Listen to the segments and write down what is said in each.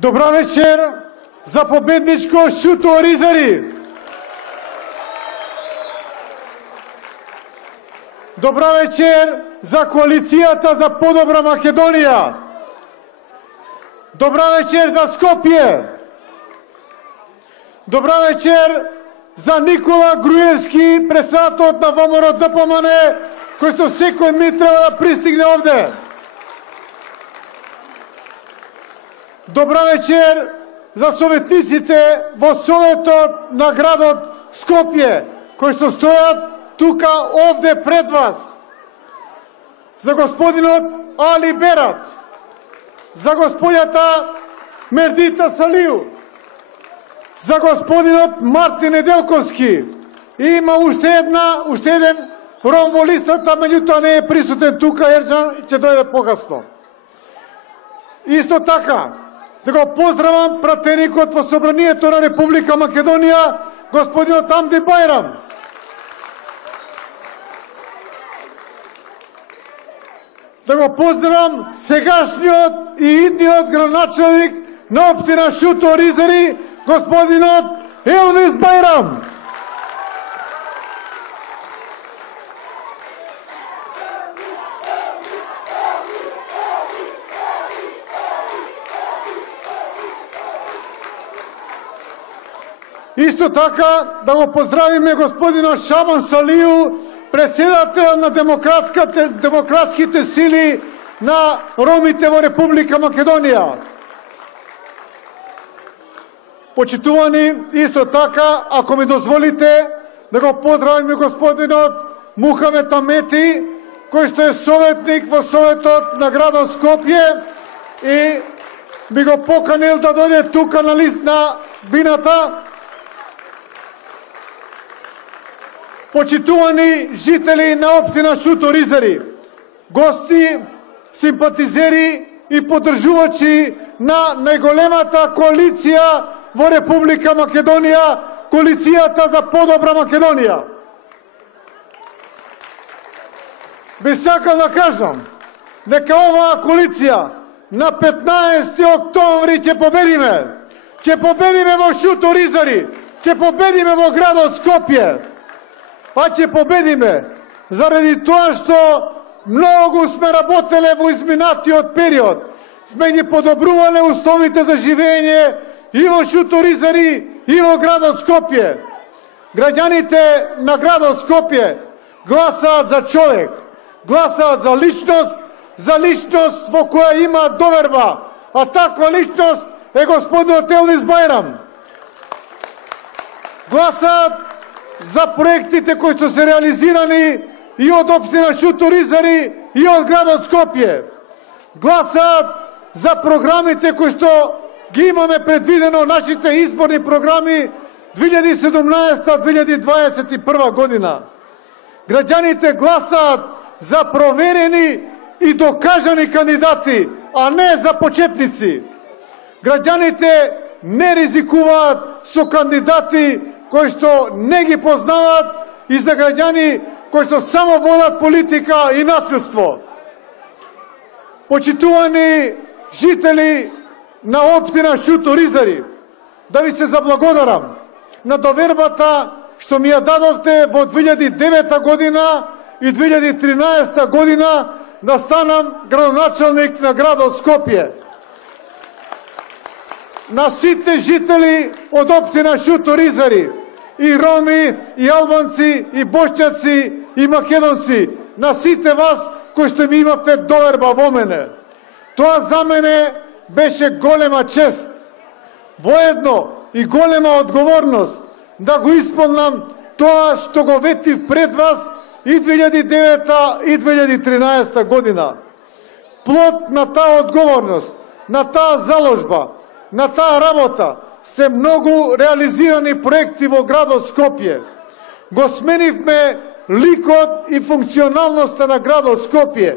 Добра вечер за победничко Шуто Оризари. Добра вечер за коалицијата за подобра Македонија. Добра вечер за Скопје. Добра вечер за Никола Груевски, председателот на ВМРО ДПМН, кој што секој ми треба да пристигне овде. Добра вечер за советниците во Советот на градот Скопје, кои што стојат тука овде пред вас. За господинот Али Берат, за господјата Мердита Салију, за господинот Мартин Неделковски. Има уште еден ром во листата, меѓутоа не е присутен тука, Ерџан ќе дојде покасно. Исто така, да го поздравам пратеникот во Собранието на Република Македонија, господинот Амди Бајрам. Да го поздравам сегашниот и идниот градоначалник на општина Шуто Оризари, господинот Елвис Бајрам. Исто така да го поздравиме господина Шабан Салију, председател на демократските сили на ромите во Република Македонија. Почитувани, исто така, ако ми дозволите, да го поздравиме господинот Мухамед Амети, кој што е советник во Советот на градот Скопје и би го поканил да дојде тука на лист на бината. Почитувани жители на општина Шуто Оризари, гости, симпатизери и поддржувачи на најголемата коалиција во Република Македонија, коалицијата за подобра Македонија. Би сакал да кажам дека оваа коалиција на 15 октомври ќе победиме. Ќе победиме во Шуто Оризари, ќе победиме во градот Скопје. Па ќе победиме заради тоа што многу сме работеле во изминатиот период. Сме ги подобрувале условите за живење и во Шуто Оризари и во градот Скопје. Граѓаните на градот Скопје гласаат за човек, гласаат за личност во која има доверба, а таква личност е господинот Елвис Бајрам. Гласаат за проектите кои што се реализирани и од општина Шуто Оризари и од градот Скопје. Гласаат за програмите кои што ги имаме предвидено нашите изборни програми 2017-2021 година. Граѓаните гласаат за проверени и докажани кандидати, а не за почетници. Граѓаните не ризикуваат со кандидати кои што не ги познаваат и за граѓани кои што само водат политика и насилство. Почитувани жители на општина Шуто Оризари, да ви се заблагодарам на довербата што ми ја дадовте во 2009 година и 2013 година да станам градоначалник на градот Скопје. На сите жители од општина Шуто Оризари, и роми, и албанци, и бошњаци, и македонци, на сите вас кои што ми имавте доверба во мене. Тоа за мене беше голема чест, воедно и голема одговорност да го исполнам тоа што го ветив пред вас и 2009 и 2013 година. Плод на таа одговорност, на таа заложба, на таа работа се многу реализирани проекти во градот Скопје. Го сменивме ликот и функционалноста на градот Скопје.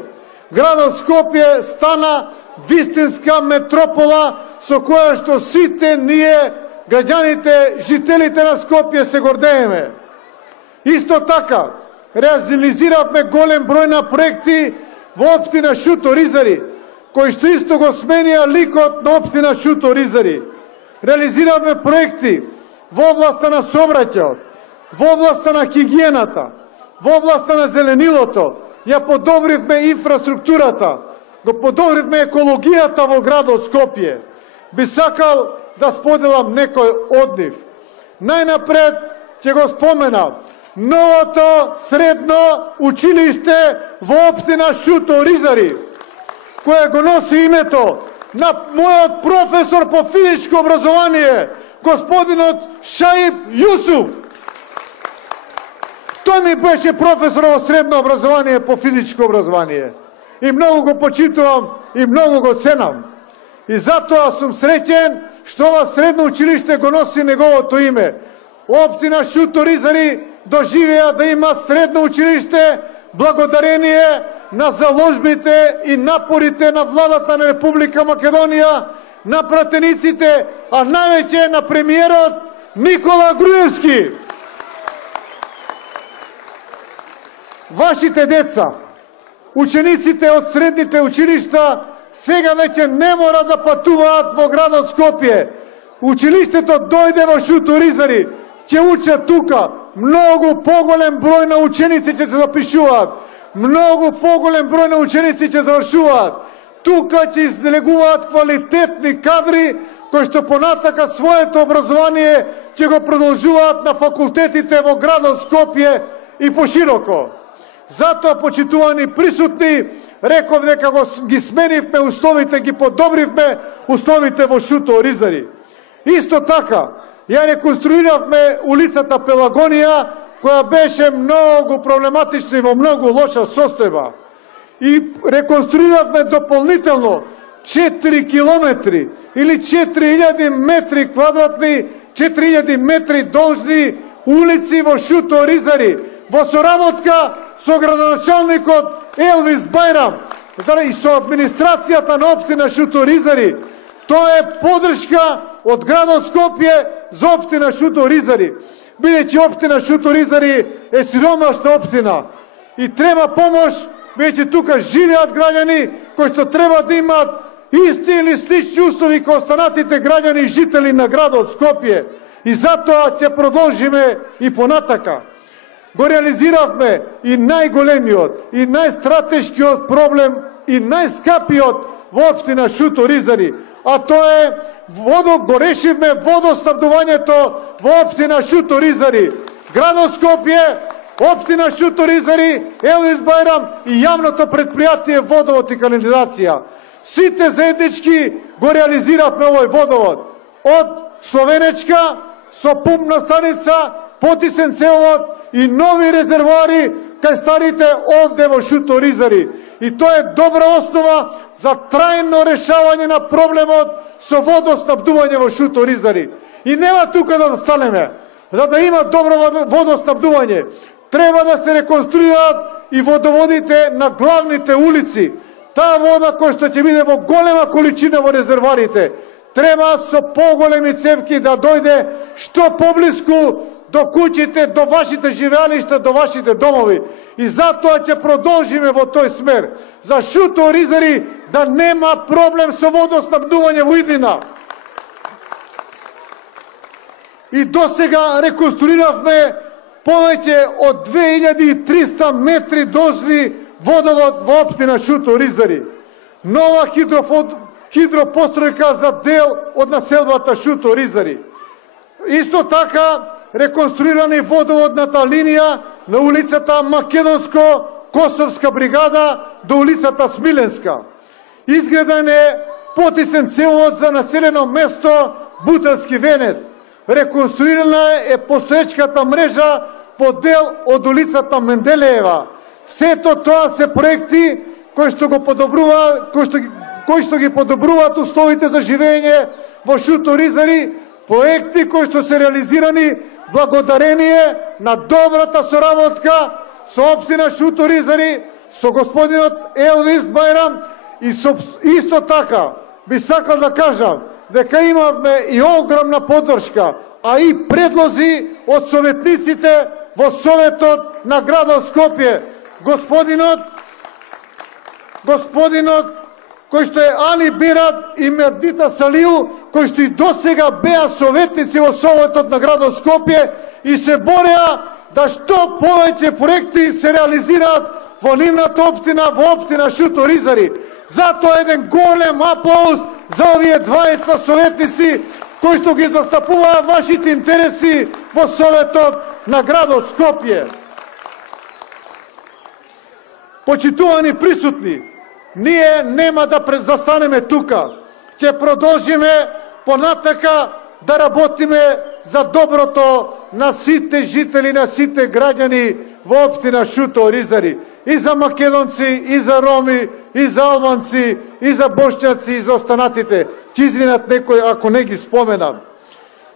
Градот Скопје стана вистинска метропола со која што сите ние, граѓаните, жителите на Скопје се гордееме. Исто така, реализиравме голем број на проекти во општина Шуто Оризари, кои што исто го сменија ликот на општина Шуто-Ризари. Реализиравме проекти во областа на сообраќајот, во областа на хигиената, во областа на зеленилото, ја подобривме инфраструктурата, го подобривме екологијата во градот Скопје. Би сакал да споделам некој од нив. Најнапред ќе го споменам новото средно училиште во општина Шуто-Ризари, кое го носи името на мојот професор по физичко образование, господинот Шаиб Јусуф. Тој ми беше професор во средно образование по физичко образование. И многу го почитувам и многу го ценам. И затоа сум среќен што ова средно училиште го носи неговото име. Општина Шуто-Ризари доживеа да има средно училиште благодарение на заложбите и напорите на владата на Република Македонија, на пратениците, а највеќе на премиерот Никола Груевски. Вашите деца, учениците од средните училишта, сега веќе не мора да патуваат во градот Скопје. Училиштето дојде во Шуто-Ризари, ќе учат тука. Многу поголем број на ученици ќе се запишуваат. Многу поголем број на ученици ќе завршуваат. Тука ќе изделегуваат квалитетни кадри кои што понатака своето образование ќе го продолжуваат на факултетите во градот Скопје и пошироко. Затоа, почитувани присутни, реков дека ги сменивме условите, ги подобривме условите во Шуто-Ризари. Исто така, ја реконструиравме улицата Пелагонија, која беше многу проблематична и во многу лоша состојба. И реконструиравме дополнително 4 километри или 4000 метри квадратни, 4000 метри должни улици во Шуто-Ризари, во соработка со градоначалникот Елвис Бајрам и со администрацијата на општина Шуто-Ризари. Тоа е подршка од градот Скопје за општина Шуто-Ризари. Бидејќи општина Шуто-Ризари е сиромашна општина и треба помош, бидејќи тука живеат граѓани кои што треба да имаат исти или слични услови кои останатите граѓани и жители на градот Скопје. И затоа ќе продолжиме и понатака. Го реализиравме и најголемиот, и најстратешкиот проблем, и најскапиот во општина Шуто-Ризари, а тоа е го решивме водоснабдувањето во општина Шуто-Ризари. Градот Скопје, општина Шуто-Ризари, Елвис Бајрам и јавното предпријатие водовод и канализација. Сите заеднички го реализиравме овој водовод. Од Словенечка, со пумпна станица, потисен цевовод и нови резервоари кај старите овде во Шуто-Ризари. И тоа е добра основа за трајно решавање на проблемот со водоснабдување во Шуто-Ризари. И нема тука да застанеме. За да има добро водоснабдување, треба да се реконструираат и водоводите на главните улици. Таа вода која што ќе биде во голема количина во резервоарите, треба со поголеми цевки да дојде што поблиску до куќите, до вашите живеалишта, до вашите домови. И затоа ќе продолжиме во тој смер. За Шуто-Ризари да нема проблем со водоснабдување во иднина. И досега реконструиравме повеќе од 2300 метри должни водовод во општина Шуто-Ризари. Нова хидропостројка за дел од населбата Шуто-Ризари. Исто така реконструирана водоводната линија на улицата Македонско-Косовска бригада до улицата Смиленска. Изграден е потисен цевовод за населено место Бутарски венец. Реконструирана е постоечката мрежа по дел од улицата Менделеева. Сето тоа се проекти кои што ги подобруваат условите за живење во Шуто-Ризари, проекти кои што се реализирани благодарение на добрата соработка со општина Шуто-Ризари, со господинот Елвис Бајрам и исто така би сакал да кажам дека имаме и огромна поддршка, а и предлози од советниците во Советот на градот Скопје. Господинот кој што е Али Бират и Мердита Салиу, кои што и досега беа советници во Советот на градот Скопје и се бореа да што повеќе проекти се реализираат во нивната општина, во општина Шуто-Ризари. Затоа еден голем аплауз за овие двајца советници кои што ги застапуваат вашите интереси во Советот на градот Скопје. Почитувани присутни, ние нема да застанеме тука. Ќе продолжиме понатака да работиме за доброто на сите жители, на сите граѓани во општина Шуто-Ризари. И за македонци, и за роми, и за албанци, и за бошњаци, и за останатите. Ќе извинат некој ако не ги споменам.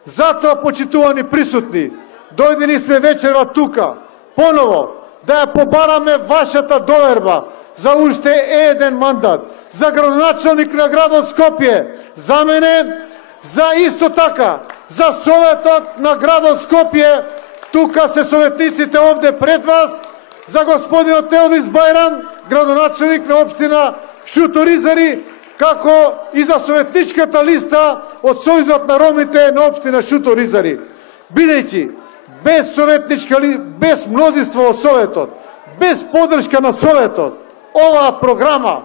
Затоа, почитувани присутни, дојдени сме вечерва тука, поново, да ја побараме вашата доверба за уште еден мандат, за градоначалник на градот Скопје, за мене, за исто така, за Советот на градот Скопје, тука се советниците овде пред вас, за господинот Елвис Бајрам, градоначалник на општина Шуто-Ризари, како и за советничката листа од Сојузот на ромите на општина Шуто-Ризари. Бидејќи без советничка без мнозинство во Советот, без поддршка на Советот, оваа програма,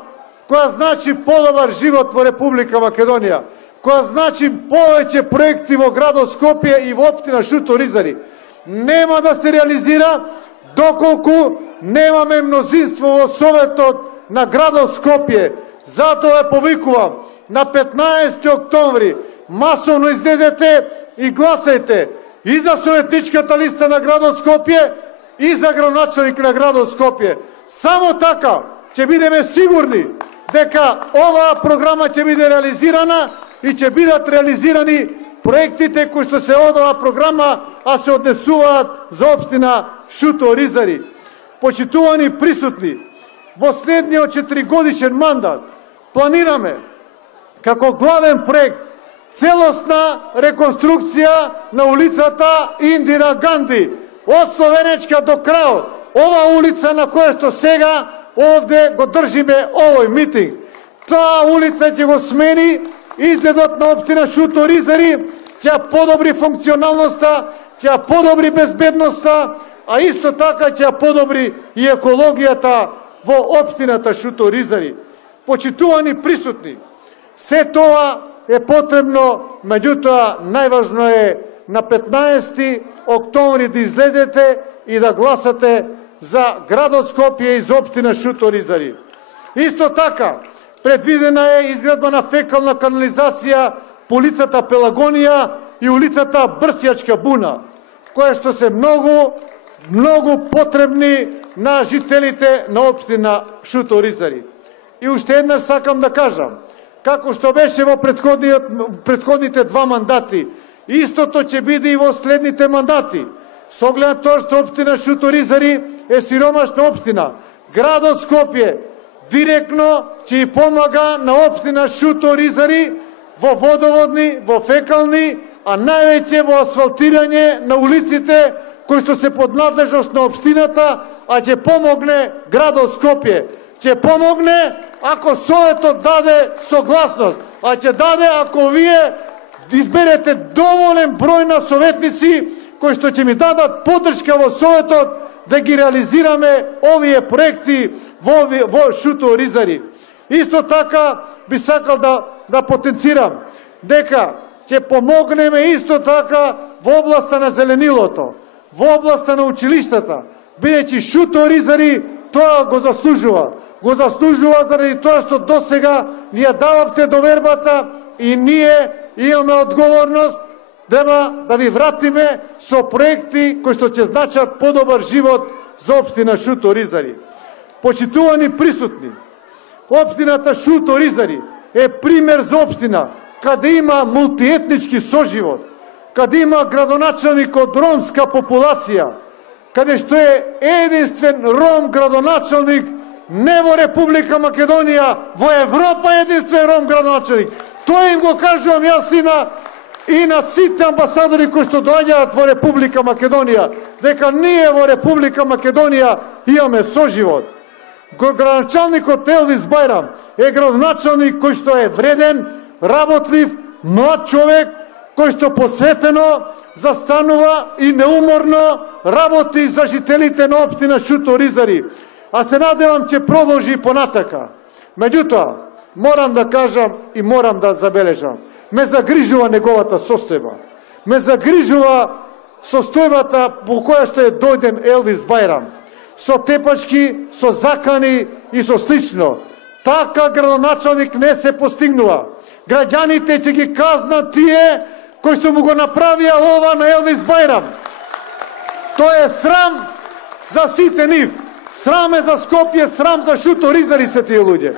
која значи подобар живот во Република Македонија, која значи повеќе проекти во градот Скопје и во општина Шуто-Ризари, нема да се реализира доколку немаме мнозинство во Советот на градот Скопје. Затоа ја повикувам на 15 октомври масовно излезете и гласајте и за советничката листа на градот Скопје и за градоначалник на градот Скопје. Само така ќе бидеме сигурни дека оваа програма ќе биде реализирана и ќе бидат реализирани проектите кои што се од оваа програма, а се однесуваат за општина Шуто-Ризари. Почитувани присутни, во следниот 4-годишен мандат планираме како главен проект целосна реконструкција на улицата Индира Ганди, од Словенечка до крајот. Ова улица на која што сега овде го држиме овој митинг. Таа улица ќе го смени изгледот на општина Шуто-Ризари, ќе подобри функционалноста, ќе подобри безбедноста, а исто така ќе подобри и екологијата во општината Шуто-Ризари. Почитувани присутни, се тоа е потребно, меѓутоа најважно е на 15 октомври да излезете и да гласате за градот Скопје и за општина Шуто-Ризари. Исто така, предвидена е изградба на фекална канализација по улицата Пелагонија и улицата Брсјачка буна, која што се многу потребни на жителите на општина Шуто-Ризари. И уште еднаш сакам да кажам, како што беше во претходните два мандати, истото ќе биде и во следните мандати. Со оглед на тоа што општина Шуто-Ризари е сиромашна општина, градот Скопје директно ќе и помага на општина Шуто-Ризари во водоводни, во фекални, а највеќе во асфалтирање на улиците кои што се под надлежност на општината, а ќе помогне градот Скопје. Ќе помогне ако Советот даде согласност, а ќе даде ако вие изберете доволен број на советници кои што ќе ми дадат поддршка во Советот да ги реализираме овие проекти во Шуто-Ризари. Исто така би сакал да потенцирам дека ќе помогнеме исто така во областа на зеленилото, во областа на училиштата, бидејќи Шуто-Ризари тоа го заслужува. Го заслужува заради тоа што досега ни ја дававте довербата и ние имаме одговорност да ви вратиме со проекти кои што ќе значат подобар живот за општина Шуто-Ризари. Почитувани присутни, општината Шуто-Ризари е пример за општина каде има мултиетнички соживот, каде има градоначалник од ромска популација, каде што е единствен ром градоначалник не во Република Македонија, во Европа единствен ром градоначалник. Тоа им го кажувам јас и на сите амбасадори кои што доаѓаат во Република Македонија, дека ние во Република Македонија имаме соживот. Градоначалникот Елвис Бајрам е градоначалник кој што е вреден, работлив, млад човек, кој што посветено застанува и неуморно работи за жителите на општина Шуто Ризари. А се надевам ќе продолжи и понатака. Меѓутоа, морам да кажам и морам да забележам. Ме загрижува неговата состојба. Ме загрижува состојбата по која што е дојден Елвис Бајрам. Со тепачки, со закани и со слично. Така градоначалник не се постигнува. Граѓаните ќе ги казнат тие кои што му го направија ова на Елвис Бајрам. Тоа е срам за сите нив. Срам е за Скопје, срам за Шуто Ризари се тие луѓе.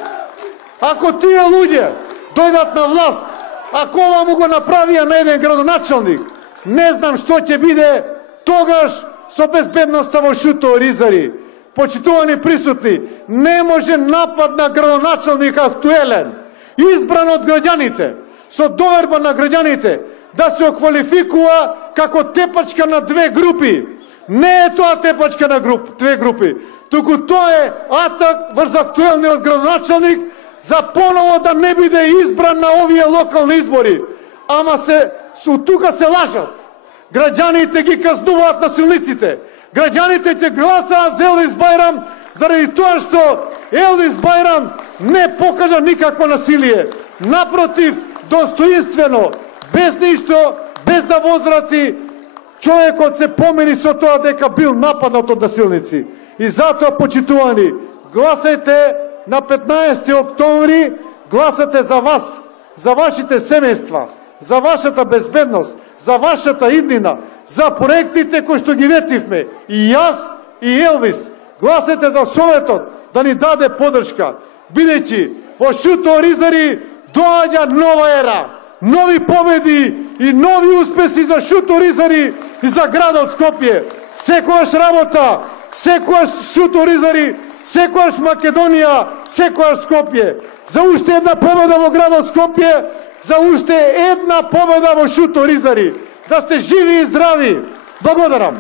Ако тие луѓе дојдат на власт, ако ова му го направија на еден градоначалник, не знам што ќе биде тогаш со безбедноста во Шуто Ризари. Почитувани присутни, не може напад на градоначалник актуелен, избран од граѓаните, со доверба на граѓаните, да се оквалификува како тепачка на две групи. Не е тоа тепачка на две групи, туку тоа е атак врз актуелниот градоначалник за поново да не биде избран на овие локални избори. Ама тука се лажат. Граѓаните ги казнуваат насилниците. Граѓаните ќе гласаат за Елвис Бајрам заради тоа што Елвис Бајрам не покажа никакво насилие. Напротив, достоинствено, без ништо, без да возврати, човекот се помени со тоа дека бил нападнат од насилници. И затоа, почитувани, гласајте на 15 октомври, гласате за вас, за вашите семејства, за вашата безбедност, за вашата иднина, за проектите кои што ги ветивме. И јас, и Елвис, гласете за Советот да ни даде подршка, бидејќи во Шуто Ризари доаѓа нова ера, нови победи и нови успеси за Шуто Ризари и за градот Скопје. Секојаш работа, секојаш Шуто Ризари, секојаш Македонија, секојаш Скопје. За уште една победа во градот Скопје, за уште една победа во Шуто Ризари. Да сте живи и здрави. Благодарам.